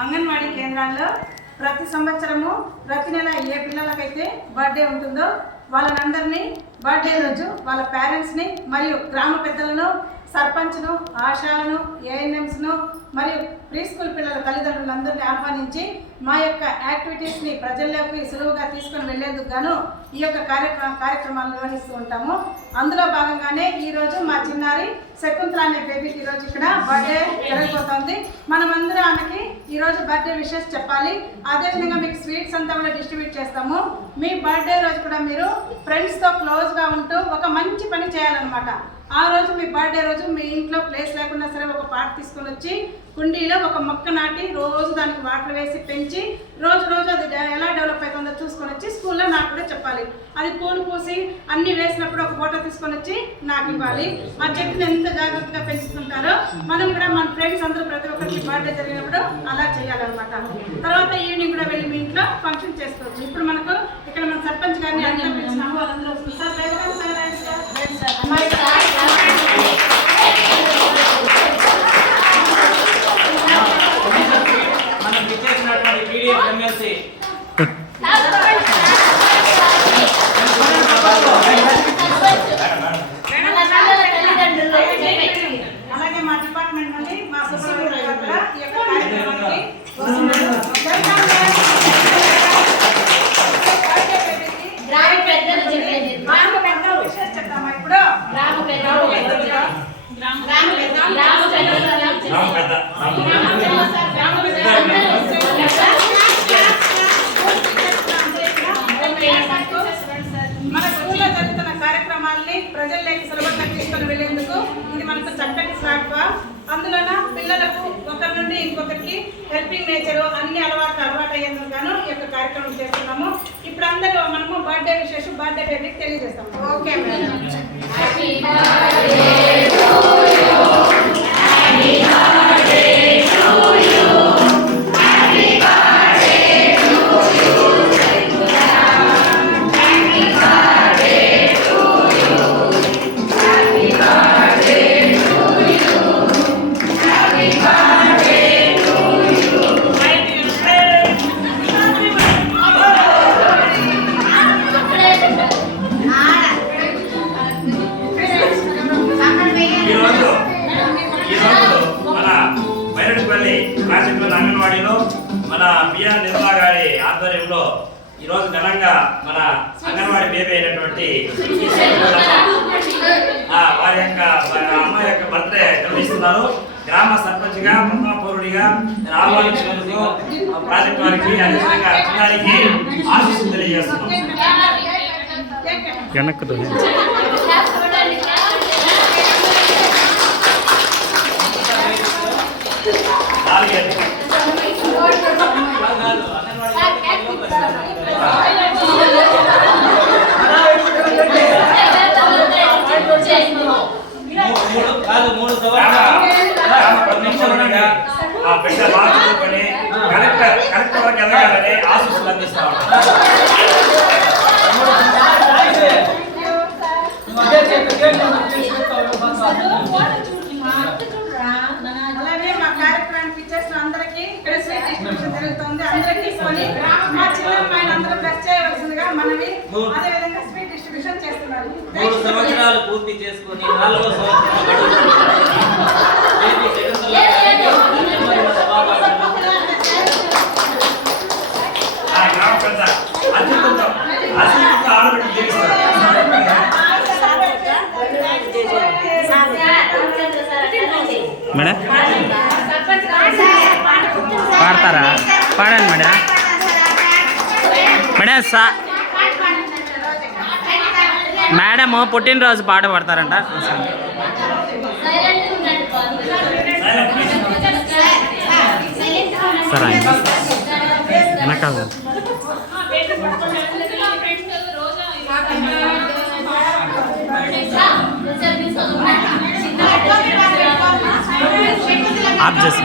అంగన్వాడీ కేంద్రాల్లో ప్రతి సంవత్సరము ప్రతి నెల ఏ పిల్లలకైతే బర్త్డే ఉంటుందో వాళ్ళనందరినీ బర్త్డే రోజు వాళ్ళ పేరెంట్స్ని మరియు గ్రామ పెద్దలను, సర్పంచ్ను, ఆశాలను, ఏఎన్ఎంస్ను మరియు ప్రీ స్కూల్ పిల్లల తల్లిదండ్రులందరినీ ఆహ్వానించి మా యొక్క యాక్టివిటీస్ని ప్రజల్లోకి సులువుగా తీసుకొని వెళ్లేందుకు గాను ఈ యొక్క కార్యక్రమాలు నిర్వహిస్తూ ఉంటాము. అందులో భాగంగానే ఈరోజు మా చిన్నారి శకుంతల అనే బేబీకి ఈరోజు ఇక్కడ బర్త్డే జరగబోతోంది. మనమందరం ఆమెకి ఈరోజు బర్త్డే విషెస్ చెప్పాలి. అదేవిధంగా మీకు స్వీట్స్ అంతా కూడా డిస్ట్రిబ్యూట్ చేస్తాము. మీ బర్త్డే రోజు కూడా మీరు ఫ్రెండ్స్తో క్లోజ్గా ఉంటూ ఒక మంచి పని చేయాలన్నమాట. ఆ రోజు మీ బర్త్డే రోజు మీ ఇంట్లో ప్లేస్ లేకుండా సరే ఒక పాట్ తీసుకొని వచ్చి కుండీలో ఒక మొక్క నాటి రోజు దానికి వాటర్ వేసి పెంచి రోజు అది ఎలా డెవలప్ అవుతుందో చూసుకొని వచ్చి స్కూల్లో నాకు కూడా చెప్పాలి. అది పూలు పూసి అన్నీ వేసినప్పుడు ఒక ఫోటో తీసుకొని వచ్చి నాకు ఇవ్వాలి. ఆ చెట్టుని ఎంత జాగ్రత్తగా పెంచుతుంటారో మనం కూడా మన ఫ్రెండ్స్ అందరూ ప్రతి ఒక్కరికి బర్త్డే జరిగినప్పుడు అలా చేయాలన్నమాట. తర్వాత ఈవినింగ్ కూడా వెళ్ళి మీ ఇంట్లో ఫంక్షన్ చేసుకోవచ్చు. ఇప్పుడు మనకు ఇక్కడ మన సర్పంచ్ గారిని అంతా పిలిచినాము. వాళ్ళందరూ వస్తున్నారు. అలాగే మా డిపార్ట్మెంట్ నుండి మా సూపర్వైజర్ కూడా ఈ యొక్క కార్యక్రమానికి చెప్తామా ఇప్పుడు మన స్కూల్లో జరుగుతున్న కార్యక్రమాల్ని ప్రజల్లోకి సులభంగా తీసుకొని వెళ్లేందుకు ఇది మనకు చక్కటి ప్లాట్ఫామ్. అందులోన పిల్లలకు ఒకరి నుండి ఇంకొకరికి హెల్పింగ్ నేచర్ అన్ని అలవాటు అయ్యేందుకు గాను ఈ యొక్క కార్యక్రమం చేస్తున్నాము. ఇప్పుడు అందరూ మనము బర్త్డే విశేషం బర్త్డే బేబీకి తెలియజేస్తాము. Okay madam. అంగన్వాడీలో మన బిఆర్ నిర్మలా గారి ఆధ్వర్యంలో ఈరోజు ఘనంగా మన అంగన్వాడీ బేబీ అయినటువంటి వారి యొక్క అమ్మాయి యొక్క బర్త్డే నిర్వహిస్తున్నారు. గ్రామ సర్పంచ్గా, ప్రథమ పౌరుడిగా ఆహ్వానించినందుకు ప్రాజెక్ట్ వారికి అదేవిధంగా చిన్నారికి ఆశీస్సులు తెలియజేస్తున్నాం. బిడ్డ బాగా చదువుకొని కరెక్ట్ వరకు ఎదగాలని ఆశీస్సులు అందిస్తా అలాగే మా కార్యక్రమానికి ఇచ్చేసిన అందరికీ ఇక్కడ స్వీట్ డిస్ట్రిబ్యూషన్ జరుగుతుంది. అందరికీ మా చిన్న అమ్మాయిని అందరూ బ్లెస్ చేయవలసిందిగా మనవి. అదేవిధంగా స్వీట్ డిస్ట్రిబ్యూషన్ చేస్తున్నారు. 3 సంవత్సరాలు పూర్తి చేసుకుని 4వ సంవత్సరం మేడం పాడతారా? పాడండి మేడం. మేడం పుట్టినరోజు పాట పాడతారంట. సరే వెనకాల आप जैसे